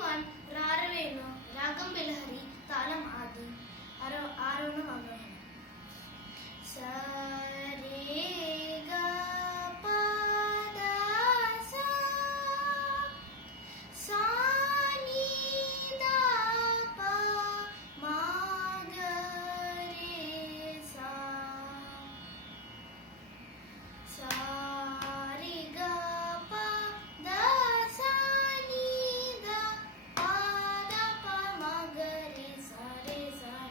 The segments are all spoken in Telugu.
వన్ రారవేణు రాగం బిలహరి తాళం ఆది ఆరోహణం అవరోహణం సరే గా పద సా సా ని ద ప మా గ రే సా సా రి గ ప ద సా ని ద ప ద ప మ గ రే సా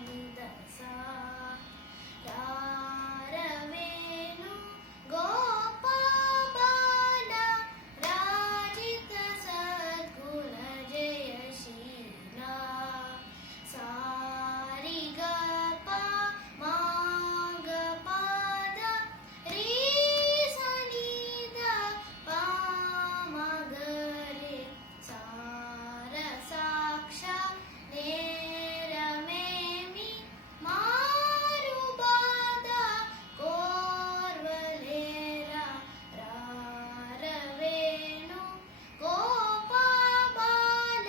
ని ద సా రారవేణు గోపాబాల రాజిత సద్గుణ జయశీల సారి గ ప మా గ పద రే స ని ద ప మ గ రే సార సాక్ష నేరమేమి మారు బాధ కోర్వలేరా రారవేణు గోపాబాల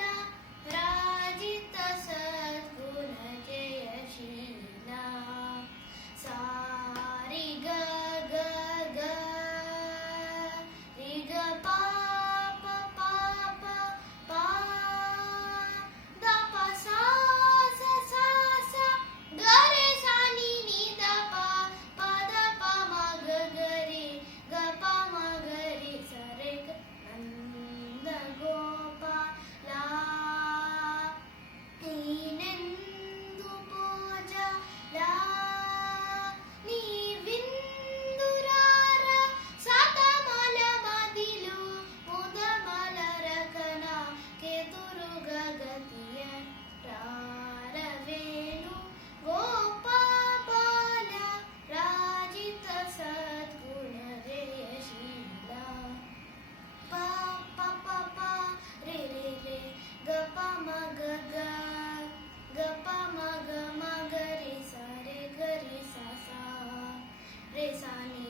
రాజిత సద్గుణ జయశీల సారి గ గ గ రి గ ప ప ప ప ప ద ప సా స సా స గ రే సా ని ని ద ప ప ద ప మ గ గ రే గ ప మ గ రే స రే గ నంద గోపాల నీనెందు పూజల నీ విందురార సతమల మదిలు ముదమల రకన కేతురు గగతియ రారవేణు గోపాబాల రాజిత సద్గుణ జయశీల ప ప ప ప రే రే రే గ ప మ గ గ గ ప మ గ రే సా రే గ రే సా సా రే సా ని